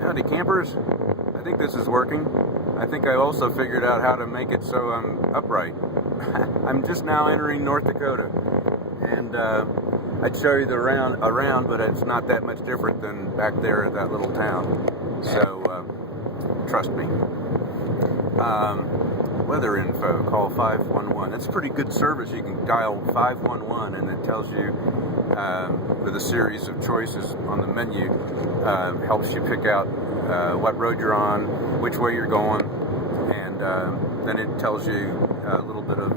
Howdy campers, I think this is working. I think I also figured out how to make it so I'm upright. I'm just now entering North Dakota, and I'd show you the around, but it's not that much different than back there at that little town. So trust me. Weather info, call 511. It's pretty good service. You can dial 511 and it tells you with a series of choices on the menu, helps you pick out what road you're on, which way you're going, and then it tells you a little bit of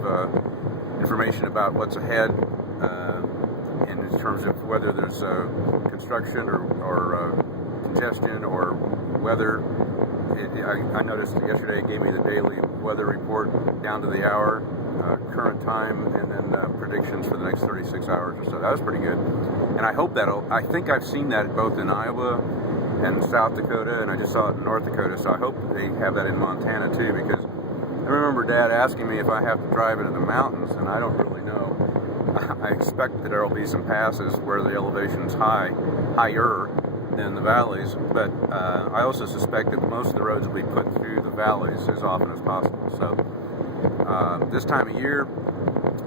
information about what's ahead in terms of whether there's construction or congestion or weather. I noticed yesterday it gave me the daily weather report down to the hour, current time, and then predictions for the next 36 hours or so. That was pretty good. And I think I've seen that both in Iowa and South Dakota, and I just saw it in North Dakota, so I hope they have that in Montana too, because I remember Dad asking me if I have to drive into the mountains, and I don't really know. I expect that there will be some passes where the elevation's higher than the valleys, but I also suspect that most of the roads will be put through the valleys as often as possible. So this time of year,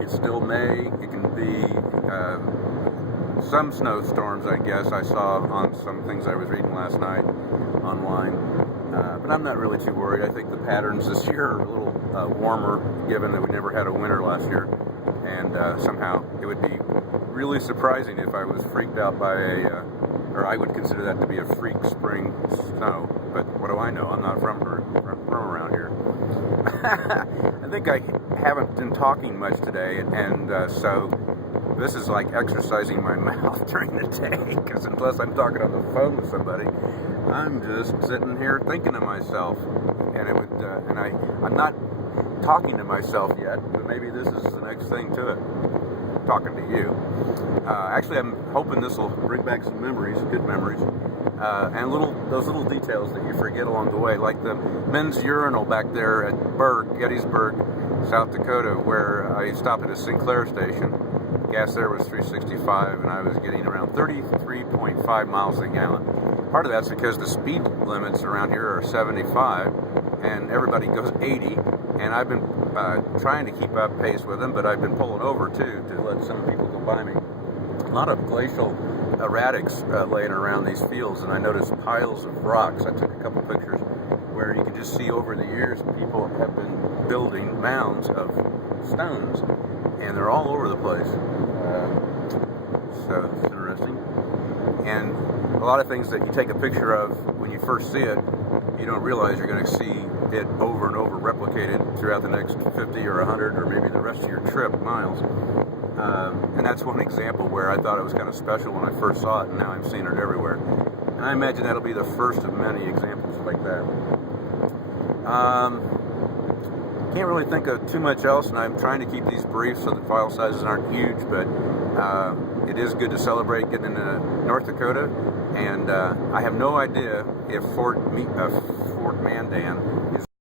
it's still May. It can be some snowstorms, I guess. I saw on some things I was reading last night online, but I'm not really too worried. I think the patterns this year are a little warmer, given that we never had a winter last year, and somehow it would be really surprising if I was freaked out by or I would consider that to be a freak spring snow, but what do I know? I'm not from around here. I think I haven't been talking much today, and so this is like exercising my mouth during the day, because unless I'm talking on the phone with somebody, I'm just sitting here thinking to myself, and I'm not talking to myself yet, but maybe this is the next thing to it. Talking to you. Actually, I'm hoping this will bring back some memories, good memories, and those little details that you forget along the way, like the men's urinal back there at Gettysburg, South Dakota, where I stopped at a Sinclair station. Gas there was $3.65, and I was getting around 33.5 miles a gallon. Part of that's because the speed limits around here are 75, and everybody goes 80, and I've been trying to keep up pace with them, but I've been pulling over too to let some people go by me. A lot of glacial erratics laying around these fields, and I noticed piles of rocks. I took a couple pictures where you can just see over the years people have been building mounds of stones, and they're all over the place. So it's interesting. And a lot of things that you take a picture of when you first see it, you don't realize you're going to see it over and over replicated throughout the next 50 or 100 or maybe the rest of your trip miles. And that's one example where I thought it was kind of special when I first saw it, and now I'm seeing it everywhere. And I imagine that'll be the first of many examples like that. Can't really think of too much else, and I'm trying to keep these brief so the file sizes aren't huge, but it is good to celebrate getting into North Dakota, and I have no idea if Fort Mandan